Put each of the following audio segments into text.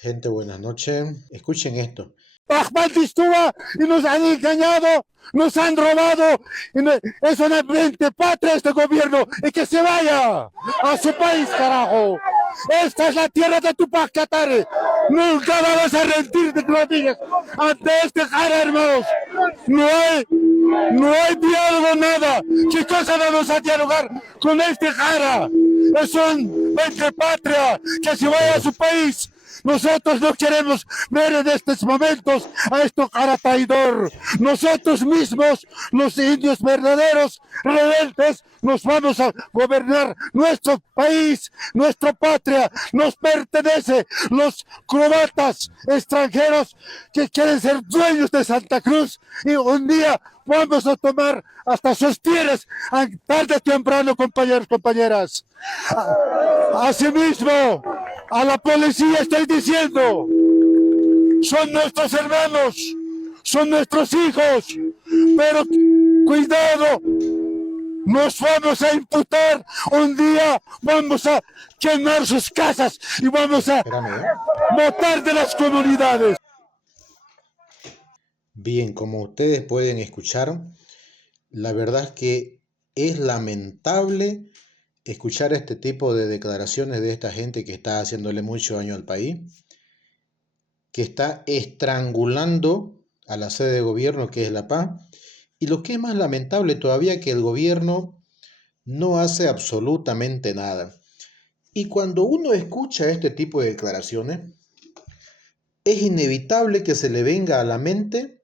Gente, buenas noches. Escuchen esto. Ahmad Istúa y nos han engañado, nos han robado. Es una mente patria este gobierno y que se vaya a su país, carajo. Esta es la tierra de Tupac Katari. Nunca vamos a rendir de rodillas ante este cara, hermanos. No hay diálogo, nada. ¿Qué cosa vamos a dialogar con este cara? Es un mente patria que se vaya a su país. Nosotros no queremos ver en estos momentos a este cara traidor. Nosotros mismos, los indios verdaderos, rebeldes, nos vamos a gobernar nuestro país, nuestra patria, nos pertenece. Los croatas extranjeros que quieren ser dueños de Santa Cruz y un día vamos a tomar hasta sus tierras tarde o temprano, compañeros, compañeras. Asimismo, a la policía estoy diciendo, son nuestros hermanos, son nuestros hijos, pero cuidado, nos vamos a imputar, un día vamos a quemar sus casas y vamos a Espérame, ¿eh? botar de las comunidades. Bien, como ustedes pueden escuchar, la verdad es que es lamentable escuchar este tipo de declaraciones de esta gente que está haciéndole mucho daño al país, que está estrangulando a la sede de gobierno que es La Paz, y lo que es más lamentable todavía que el gobierno no hace absolutamente nada. Y cuando uno escucha este tipo de declaraciones, es inevitable que se le venga a la mente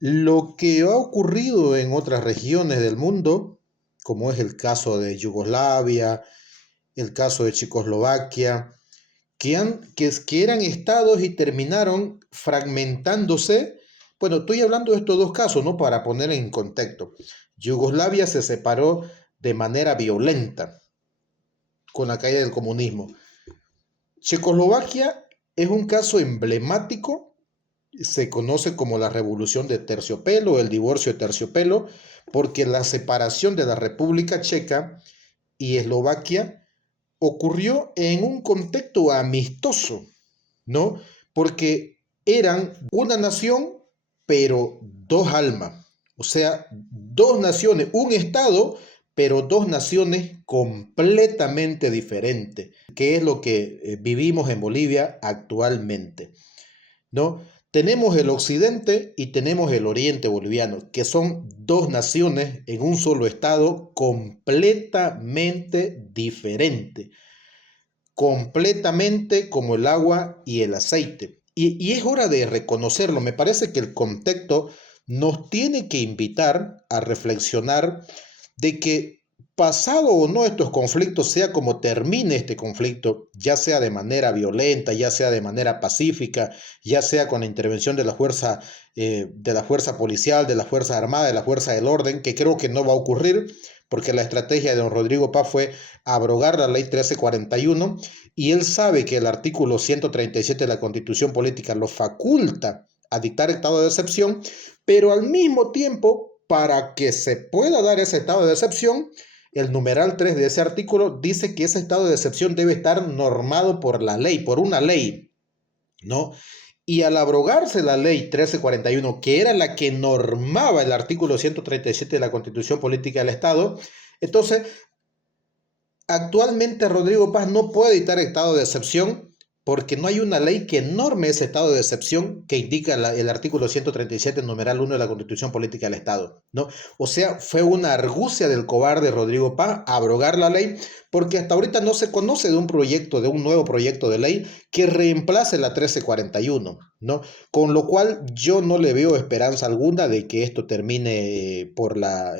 lo que ha ocurrido en otras regiones del mundo, como es el caso de Yugoslavia, el caso de Checoslovaquia, que eran estados y terminaron fragmentándose. Bueno, estoy hablando de estos dos casos, ¿no? Para poner en contexto. Yugoslavia se separó de manera violenta con la caída del comunismo. Checoslovaquia es un caso emblemático, se conoce como la revolución de terciopelo, el divorcio de terciopelo, porque la separación de la República Checa y Eslovaquia ocurrió en un contexto amistoso, ¿no? Porque eran una nación, pero dos almas, o sea, dos naciones, un estado, pero dos naciones completamente diferentes, que es lo que vivimos en Bolivia actualmente, ¿no? Tenemos el occidente y tenemos el oriente boliviano, que son dos naciones en un solo estado completamente diferentes, completamente como el agua y el aceite. Y es hora de reconocerlo. Me parece que el contexto nos tiene que invitar a reflexionar de que pasado o no estos conflictos, sea como termine este conflicto, ya sea de manera violenta, ya sea de manera pacífica, ya sea con la intervención de la fuerza policial, de la fuerza armada, de la fuerza del orden, que creo que no va a ocurrir, porque la estrategia de don Rodrigo Paz fue abrogar la ley 1341 y él sabe que el artículo 137 de la Constitución Política lo faculta a dictar estado de excepción, pero al mismo tiempo, para que se pueda dar ese estado de excepción, el numeral 3 de ese artículo dice que ese estado de excepción debe estar normado por la ley, por una ley, ¿no? Y al abrogarse la ley 1341, que era la que normaba el artículo 137 de la Constitución Política del Estado, entonces actualmente Rodrigo Paz no puede dictar estado de excepción porque no hay una ley que norme ese estado de excepción que indica el artículo 137, numeral 1 de la Constitución Política del Estado, ¿no? O sea, fue una argucia del cobarde Rodrigo Paz abrogar la ley porque hasta ahorita no se conoce de un nuevo proyecto de ley que reemplace la 1341, ¿no? Con lo cual yo no le veo esperanza alguna de que esto termine por la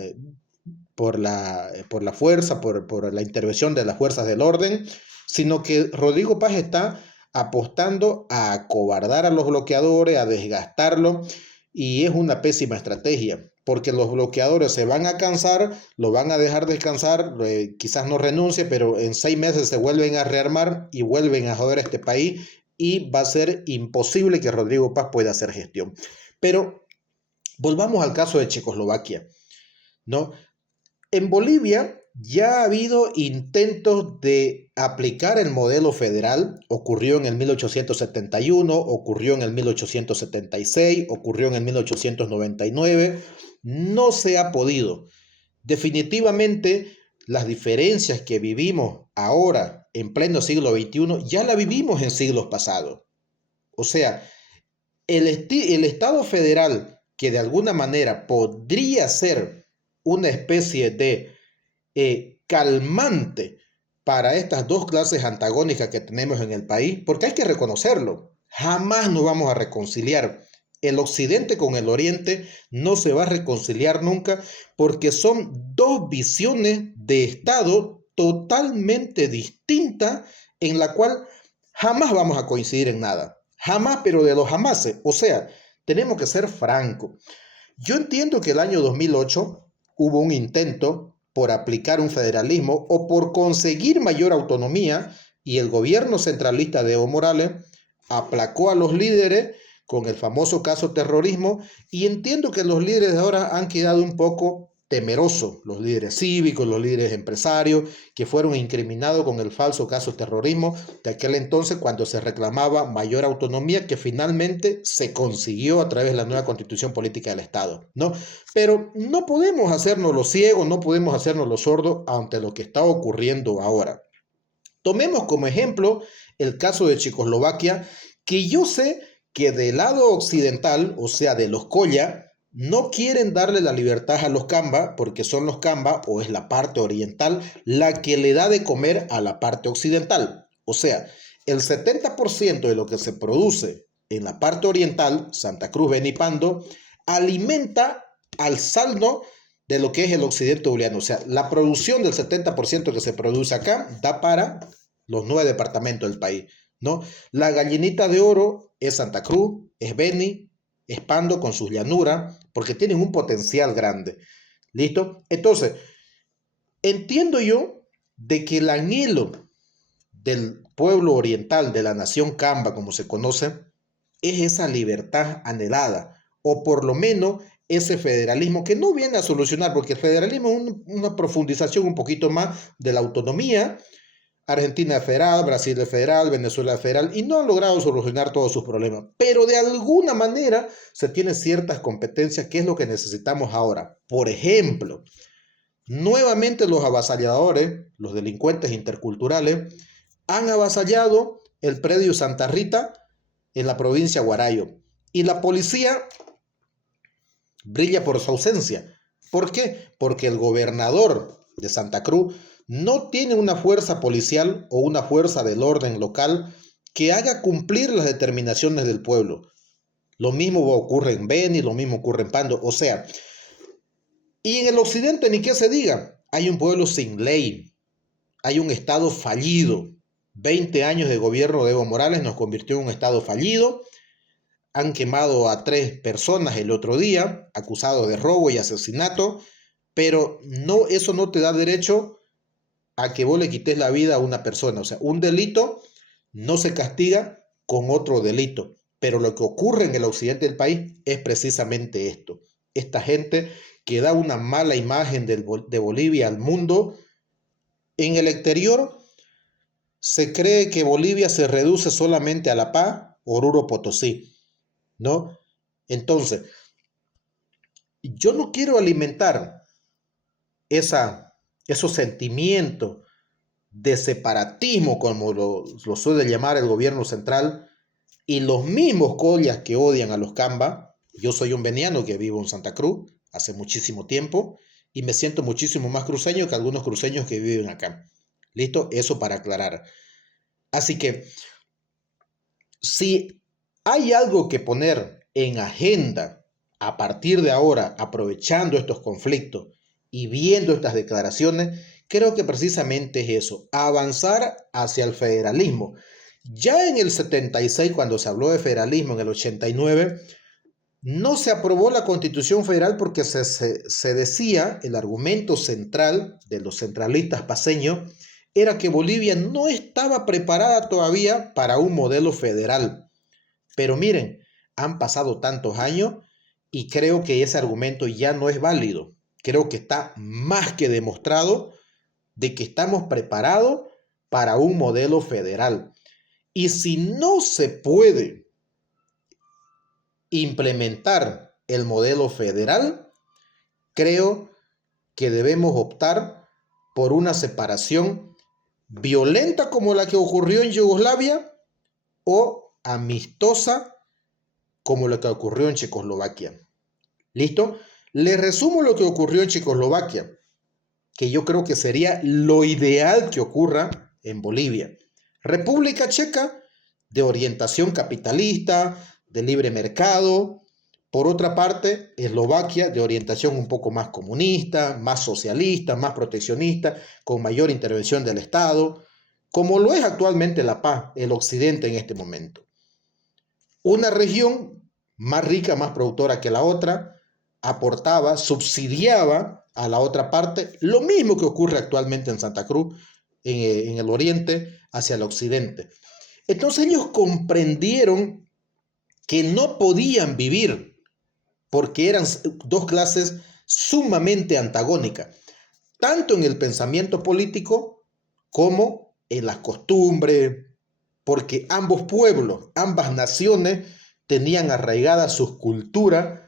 fuerza, por la intervención de las fuerzas del orden, sino que Rodrigo Paz está apostando a acobardar a los bloqueadores, a desgastarlo, y es una pésima estrategia, porque los bloqueadores se van a cansar, lo van a dejar descansar, quizás no renuncie, pero en 6 meses se vuelven a rearmar y vuelven a joder a este país, y va a ser imposible que Rodrigo Paz pueda hacer gestión. Pero volvamos al caso de Checoslovaquia, ¿no? En Bolivia ya ha habido intentos de aplicar el modelo federal. Ocurrió en el 1871, ocurrió en el 1876, ocurrió en el 1899. No se ha podido. Definitivamente, las diferencias que vivimos ahora en pleno siglo XXI ya la vivimos en siglos pasados. O sea, el Estado federal, que de alguna manera podría ser una especie de calmante para estas dos clases antagónicas que tenemos en el país, porque hay que reconocerlo, jamás nos vamos a reconciliar. El occidente con el oriente no se va a reconciliar nunca porque son dos visiones de Estado totalmente distintas en la cual jamás vamos a coincidir en nada. Jamás, pero de los jamases. O sea, tenemos que ser francos. Yo entiendo que el año 2008 hubo un intento por aplicar un federalismo o por conseguir mayor autonomía y el gobierno centralista de Evo Morales aplacó a los líderes con el famoso caso terrorismo y entiendo que los líderes de ahora han quedado un poco temerosos, los líderes cívicos, los líderes empresarios que fueron incriminados con el falso caso terrorismo de aquel entonces cuando se reclamaba mayor autonomía que finalmente se consiguió a través de la nueva constitución política del Estado, ¿no? Pero no podemos hacernos los ciegos, no podemos hacernos los sordos ante lo que está ocurriendo ahora. Tomemos como ejemplo el caso de Checoslovaquia, que yo sé que del lado occidental, o sea, de los Colla, no quieren darle la libertad a los Kamba, porque son los Kamba, o es la parte oriental, la que le da de comer a la parte occidental. O sea, el 70% de lo que se produce en la parte oriental, Santa Cruz, Beni y Pando, alimenta al saldo de lo que es el occidente boliviano. O sea, la producción del 70% que se produce acá da para los 9 departamentos del país, ¿no? La gallinita de oro es Santa Cruz, es Beni, es Pando con sus llanuras, porque tienen un potencial grande. ¿Listo? Entonces, entiendo yo de que el anhelo del pueblo oriental, de la nación Kamba, como se conoce, es esa libertad anhelada, o por lo menos ese federalismo que no viene a solucionar, porque el federalismo es una profundización un poquito más de la autonomía. Argentina es federal, Brasil es federal, Venezuela es federal y no han logrado solucionar todos sus problemas. Pero de alguna manera se tienen ciertas competencias que es lo que necesitamos ahora. Por ejemplo, nuevamente los avasalladores, los delincuentes interculturales, han avasallado el predio Santa Rita en la provincia de Huarayo. Y la policía brilla por su ausencia. ¿Por qué? Porque el gobernador de Santa Cruz no tiene una fuerza policial o una fuerza del orden local que haga cumplir las determinaciones del pueblo. Lo mismo ocurre en Beni, lo mismo ocurre en Pando, o sea, y en el occidente ni qué se diga, hay un pueblo sin ley, hay un estado fallido. 20 años de gobierno de Evo Morales nos convirtió en un estado fallido. Han quemado a 3 personas el otro día, acusados de robo y asesinato, pero no, eso no te da derecho a que vos le quites la vida a una persona. O sea, un delito no se castiga con otro delito. Pero lo que ocurre en el occidente del país es precisamente esto. Esta gente que da una mala imagen de Bolivia al mundo. En el exterior se cree que Bolivia se reduce solamente a La Paz, Oruro, Potosí, ¿no? Entonces, yo no quiero alimentar esos sentimientos de separatismo, como lo suele llamar el gobierno central, y los mismos collas que odian a los Kamba. Yo soy un veniano que vivo en Santa Cruz hace muchísimo tiempo y me siento muchísimo más cruceño que algunos cruceños que viven acá. ¿Listo? Eso para aclarar. Así que, si hay algo que poner en agenda a partir de ahora, aprovechando estos conflictos y viendo estas declaraciones, creo que precisamente es eso, avanzar hacia el federalismo. Ya en el 76, cuando se habló de federalismo, en el 89, no se aprobó la Constitución Federal porque se decía, el argumento central de los centralistas paceños, era que Bolivia no estaba preparada todavía para un modelo federal. Pero miren, han pasado tantos años y creo que ese argumento ya no es válido. Creo que está más que demostrado de que estamos preparados para un modelo federal. Y si no se puede implementar el modelo federal, creo que debemos optar por una separación violenta como la que ocurrió en Yugoslavia o amistosa como la que ocurrió en Checoslovaquia. ¿Listo? Les resumo lo que ocurrió en Checoslovaquia, que yo creo que sería lo ideal que ocurra en Bolivia. República Checa, de orientación capitalista, de libre mercado. Por otra parte, Eslovaquia, de orientación un poco más comunista, más socialista, más proteccionista, con mayor intervención del Estado, como lo es actualmente La Paz, el occidente en este momento. Una región más rica, más productora que la otra, aportaba, subsidiaba a la otra parte, lo mismo que ocurre actualmente en Santa Cruz, en el oriente, hacia el occidente. Entonces ellos comprendieron que no podían vivir porque eran dos clases sumamente antagónicas, tanto en el pensamiento político como en las costumbres, porque ambos pueblos, ambas naciones tenían arraigadas sus culturas,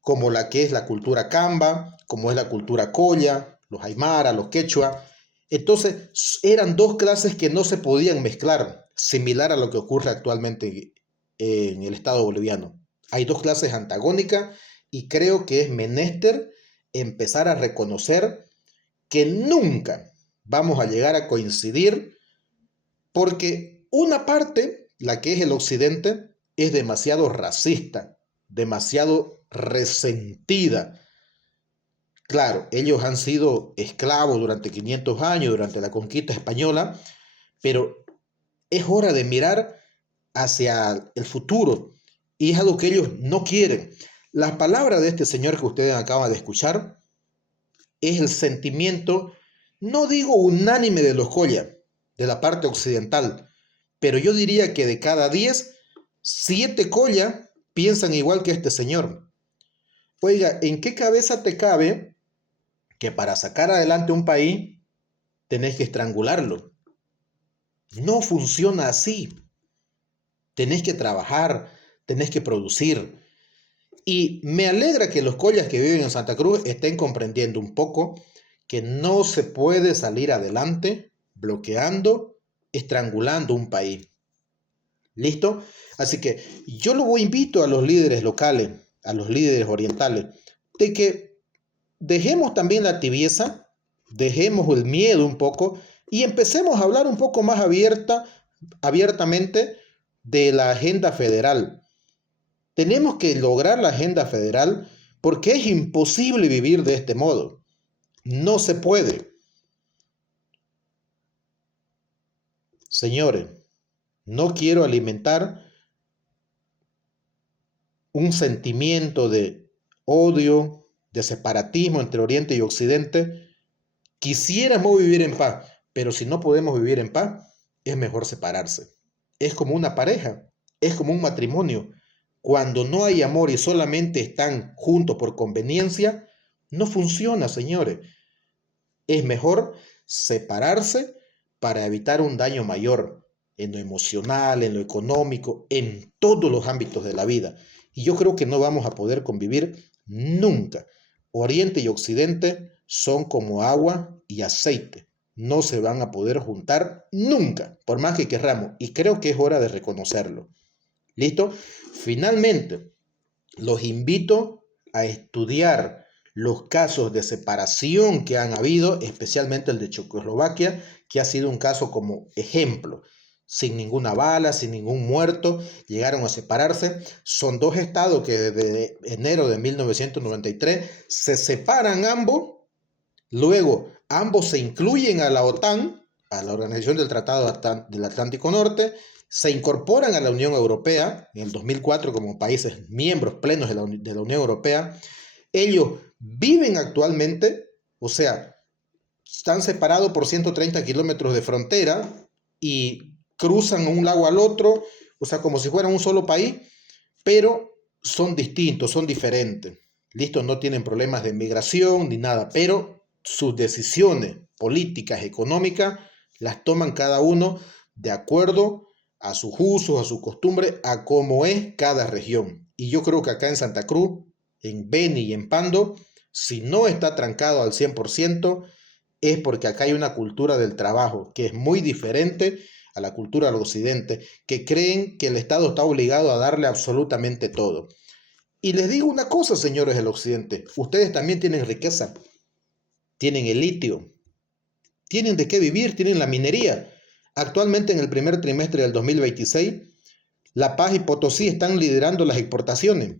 como la que es la cultura camba, como es la cultura colla, los aymara, los quechua. Entonces eran dos clases que no se podían mezclar, similar a lo que ocurre actualmente en el Estado boliviano. Hay dos clases antagónicas y creo que es menester empezar a reconocer que nunca vamos a llegar a coincidir porque una parte, la que es el occidente, es demasiado racista, demasiado resentida. Claro, ellos han sido esclavos durante 500 años, durante la conquista española, pero es hora de mirar hacia el futuro y es algo que ellos no quieren. Las palabras de este señor que ustedes acaban de escuchar es el sentimiento, no digo unánime de los Colla, de la parte occidental, pero yo diría que de cada 10, 7 Colla piensan igual que este señor. Oiga, ¿en qué cabeza te cabe que para sacar adelante un país tenés que estrangularlo? No funciona así. Tenés que trabajar, tenés que producir. Y me alegra que los collas que viven en Santa Cruz estén comprendiendo un poco que no se puede salir adelante bloqueando, estrangulando un país. ¿Listo? Así que yo lo invito a los líderes locales, a los líderes orientales, de que dejemos también la tibieza, dejemos el miedo un poco y empecemos a hablar un poco más abiertamente de la agenda federal. Tenemos que lograr la agenda federal porque es imposible vivir de este modo. No se puede. Señores, no quiero alimentar un sentimiento de odio, de separatismo entre Oriente y Occidente. Quisiéramos vivir en paz, pero si no podemos vivir en paz, es mejor separarse. Es como una pareja, es como un matrimonio. Cuando no hay amor y solamente están juntos por conveniencia, no funciona, señores. Es mejor separarse para evitar un daño mayor en lo emocional, en lo económico, en todos los ámbitos de la vida. Y yo creo que no vamos a poder convivir nunca. Oriente y Occidente son como agua y aceite. No se van a poder juntar nunca, por más que querramos. Y creo que es hora de reconocerlo. ¿Listo? Finalmente, los invito a estudiar los casos de separación que han habido, especialmente el de Checoslovaquia, que ha sido un caso como ejemplo. Sin ninguna bala, sin ningún muerto, llegaron a separarse. Son dos estados que desde enero de 1993 se separan ambos, luego ambos se incluyen a la OTAN, a la Organización del Tratado del Atlántico Norte, se incorporan a la Unión Europea en el 2004 como países miembros plenos de la Unión Europea. Ellos viven actualmente, o sea, están separados por 130 kilómetros de frontera y cruzan un lago al otro, o sea, como si fueran un solo país, pero son distintos, son diferentes. ¿Listo? No tienen problemas de migración ni nada, pero sus decisiones políticas, económicas, las toman cada uno de acuerdo a sus usos, a su costumbre, a cómo es cada región. Y yo creo que acá en Santa Cruz, en Beni y en Pando, si no está trancado al 100%, es porque acá hay una cultura del trabajo que es muy diferente a la cultura del occidente, que creen que el Estado está obligado a darle absolutamente todo. Y les digo una cosa, señores del occidente, ustedes también tienen riqueza, tienen el litio, tienen de qué vivir, tienen la minería. Actualmente en el primer trimestre del 2026, La Paz y Potosí están liderando las exportaciones.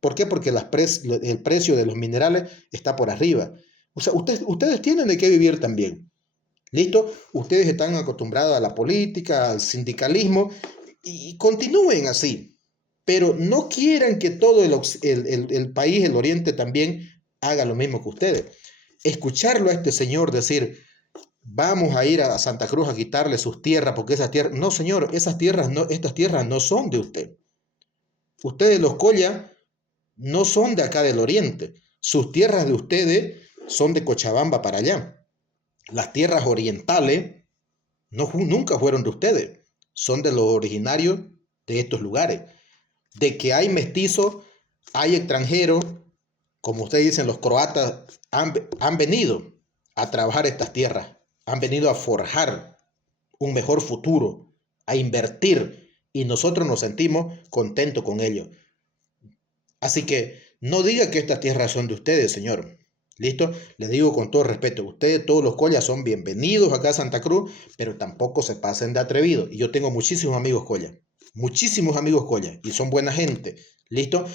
¿Por qué? Porque el precio de los minerales está por arriba. O sea, ustedes tienen de qué vivir también. ¿Listo? Ustedes están acostumbrados a la política, al sindicalismo y continúen así. Pero no quieran que todo el país, el Oriente también haga lo mismo que ustedes. Escucharlo a este señor decir, vamos a ir a Santa Cruz a quitarle sus tierras porque esas tierras, no señor, estas tierras no son de usted. Ustedes los Colla no son de acá del Oriente. Sus tierras de ustedes son de Cochabamba para allá. Las tierras orientales nunca fueron de ustedes, son de los originarios de estos lugares. De que hay mestizos, hay extranjeros, como ustedes dicen, los croatas han venido a trabajar estas tierras, han venido a forjar un mejor futuro, a invertir, y nosotros nos sentimos contentos con ello. Así que no diga que estas tierras son de ustedes, señor. ¿Listo? Les digo con todo respeto, ustedes todos los collas son bienvenidos acá a Santa Cruz, pero tampoco se pasen de atrevidos. Y yo tengo muchísimos amigos collas, y son buena gente. ¿Listo?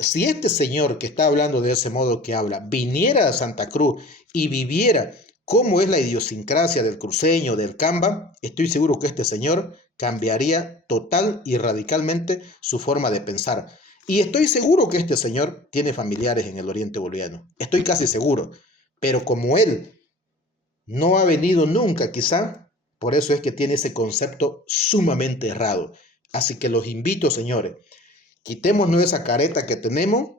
Si este señor que está hablando de ese modo que habla, viniera a Santa Cruz y viviera cómo es la idiosincrasia del cruceño, del camba, estoy seguro que este señor cambiaría total y radicalmente su forma de pensar. Y estoy seguro que este señor tiene familiares en el oriente boliviano. Estoy casi seguro. Pero como él no ha venido nunca, quizá, por eso es que tiene ese concepto sumamente errado. Así que los invito, señores, quitémonos esa careta que tenemos,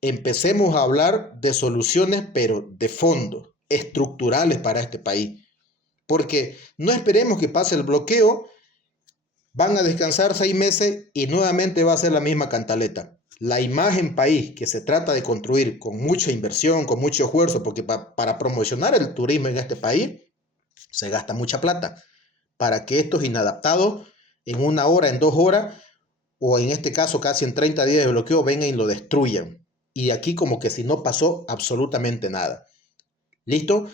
empecemos a hablar de soluciones, pero de fondo, estructurales para este país. Porque no esperemos que pase el bloqueo. Van a descansar 6 meses y nuevamente va a ser la misma cantaleta. La imagen país que se trata de construir con mucha inversión, con mucho esfuerzo, porque para promocionar el turismo en este país se gasta mucha plata. Para que estos inadaptados en 1 hora, en 2 horas, o en este caso casi en 30 días de bloqueo, vengan y lo destruyan. Y aquí como que si no pasó absolutamente nada. ¿Listo?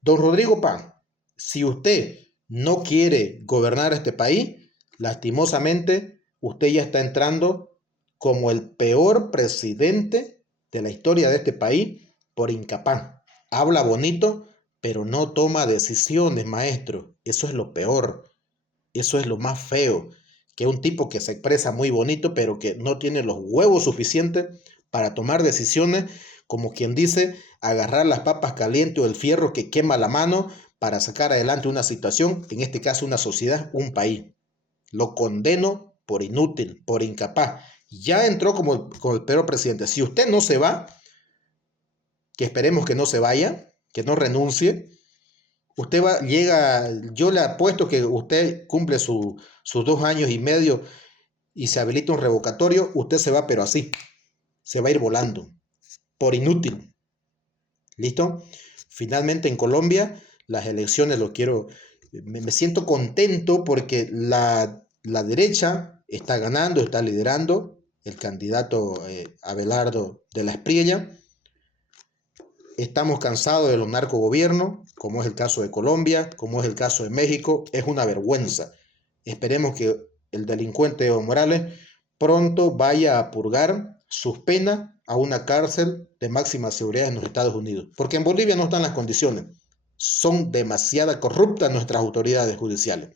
Don Rodrigo Pan, si usted no quiere gobernar este país, lastimosamente, usted ya está entrando como el peor presidente de la historia de este país por incapaz. Habla bonito, pero no toma decisiones, maestro. Eso es lo peor. Eso es lo más feo. Que un tipo que se expresa muy bonito, pero que no tiene los huevos suficientes para tomar decisiones, como quien dice, agarrar las papas calientes o el fierro que quema la mano para sacar adelante una situación, en este caso una sociedad, un país. Lo condeno por inútil, por incapaz. Ya entró como el peor presidente. Si usted no se va, que esperemos que no se vaya, que no renuncie, yo le apuesto que usted cumple sus 2 años y medio y se habilita un revocatorio, usted se va, pero así, se va a ir volando, por inútil. ¿Listo? Finalmente en Colombia, las elecciones me siento contento porque la derecha está ganando, está liderando, el candidato Abelardo de la Espriella. Estamos cansados de los narcogobiernos, como es el caso de Colombia, como es el caso de México. Es una vergüenza. Esperemos que el delincuente Evo Morales pronto vaya a purgar sus penas a una cárcel de máxima seguridad en los Estados Unidos. Porque en Bolivia no están las condiciones. Son demasiado corruptas nuestras autoridades judiciales.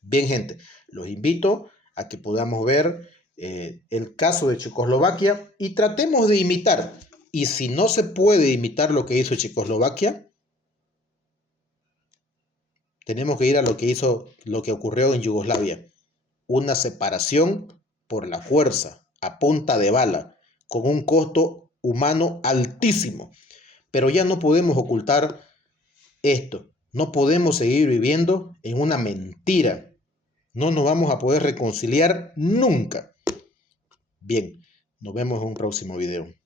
Bien, gente, los invito a que podamos ver el caso de Checoslovaquia y tratemos de imitar. Y si no se puede imitar lo que hizo Checoslovaquia, tenemos que ir a lo que ocurrió en Yugoslavia. Una separación por la fuerza, a punta de bala, con un costo humano altísimo. Pero ya no podemos ocultar esto. No podemos seguir viviendo en una mentira. No nos vamos a poder reconciliar nunca. Bien, nos vemos en un próximo video.